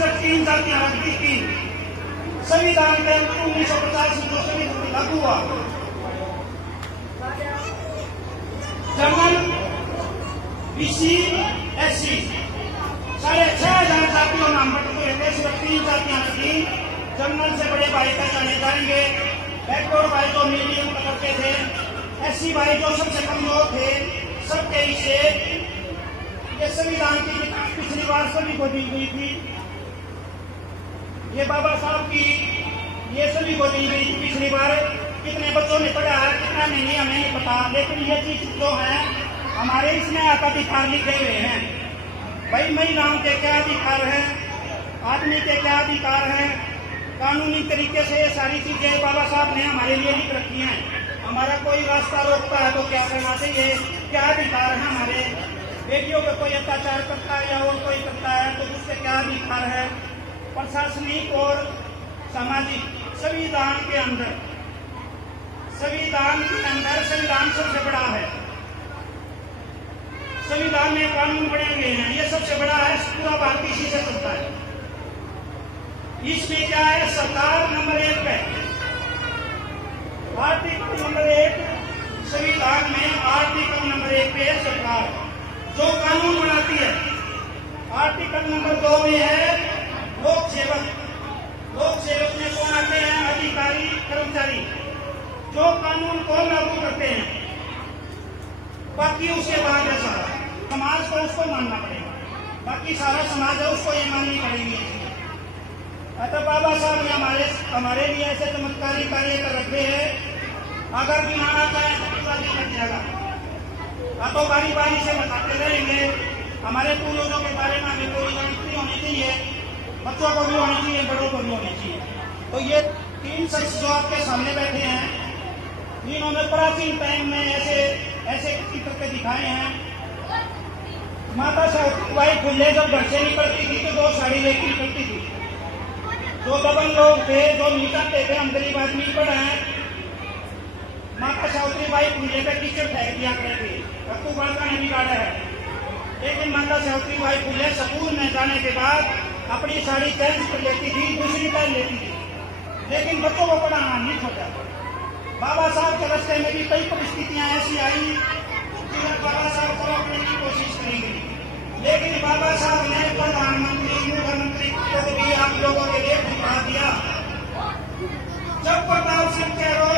सिर्फ 3 जातियां रख दी थी। संविधान के 1950 में जो संविधान लागू हुआ, जनरल, बीसी, एससी 6,500 जातियों नाम बटते थे, सिर्फ 3 जातियां रखी। जनरल से बड़े भाई पहचाने जाएंगे, बैकवर्ड भाई जो मीडियम करते थे, एससी भाई जो सबसे कमजोर थे, सबके हिस्से ये संविधान की किताब पिछली बार सभी को दी गई थी। ये बाबा साहब की ये सभी को दी गई थी पिछली बार। कितने बच्चों ने पढ़ा है, कितना नहीं हमें नहीं पता, लेकिन ये चीज जो है हमारे इसमें अधिकार लिखे हुए हैं। भाई महिलाओं के क्या अधिकार है, आदमी के क्या अधिकार है, कानूनी तरीके से ये सारी चीजें बाबा साहब ने हमारे लिए लिख रखी हैं। हमारा कोई रास्ता रोकता है तो क्या करना चाहिए, क्या अधिकार है हमारे, बेटियों पर कोई अत्याचार करता है या और कोई करता है तो उससे क्या अधिकार है। प्रशासनिक और सामाजिक संविधान के अंदर संविधान सबसे बड़ा है। संविधान में कानून बने हुए हैं, ये सबसे बड़ा है, पूरा भारत इसी से चलता है। इसमें क्या है, सरकार नंबर 1 पे, आर्टिकल नंबर 1 संविधान में आर्टिकल नंबर 1 पे सरकार जो कानून बनाती है। आर्टिकल नंबर 2 में है लोक सेवक। लोक सेवक में कौन आते हैं, अधिकारी, कर्मचारी जो कानून को लागू करते हैं। बाकी उसके बाद है सारा समाज को उसको मानना पड़ेगा, बाकी सारा समाज है उसको ये माननी पड़ेगी। अतः बाबा साहब ने हमारे लिए ऐसे चमत्कारी कार्य कर रखे हैं। अगर भी माना चाहे तो लग जाएगा, तो बारी बारी से बताते रहेंगे। हमारे पूर्वजों के बारे में हमें कोई जानकारी होनी चाहिए, बच्चों को भी होनी चाहिए, बड़ों को भी होनी चाहिए। तो ये 3 शख्स जो आपके सामने बैठे हैं, इन्होंने प्राचीन टाइम में ऐसे चित्र के दिखाए हैं। माता सावित्रीबाई फुले जब घर से निकलती थी तो 2 साड़ी लेकर निकलती थी। जो दबंग लोग थे, जो निकलते थे, हम गरीब आदमी पढ़े हैं, माता सावित्रीबाई फुले पे टीचर फेंक दिया करते थे, अक्टूबर का नहीं बिगाड़ा है। लेकिन माता सावित्रीबाई फुले स्कूल में जाने के बाद अपनी साड़ी चेंज कर लेती थी, दूसरी पहन लेती थी, लेकिन बच्चों को पढ़ाना नहीं छोड़ा। बाबा साहब के रास्ते में भी कई परिस्थितियां ऐसी आई कि बाबा साहब को रोकने की कोशिश करेंगे, लेकिन बाबा साहब ने प्रधानमंत्री, मुख्यमंत्री को भी आप लोगों के लिए दिखा दिया। जब प्रताप सिंह के रोल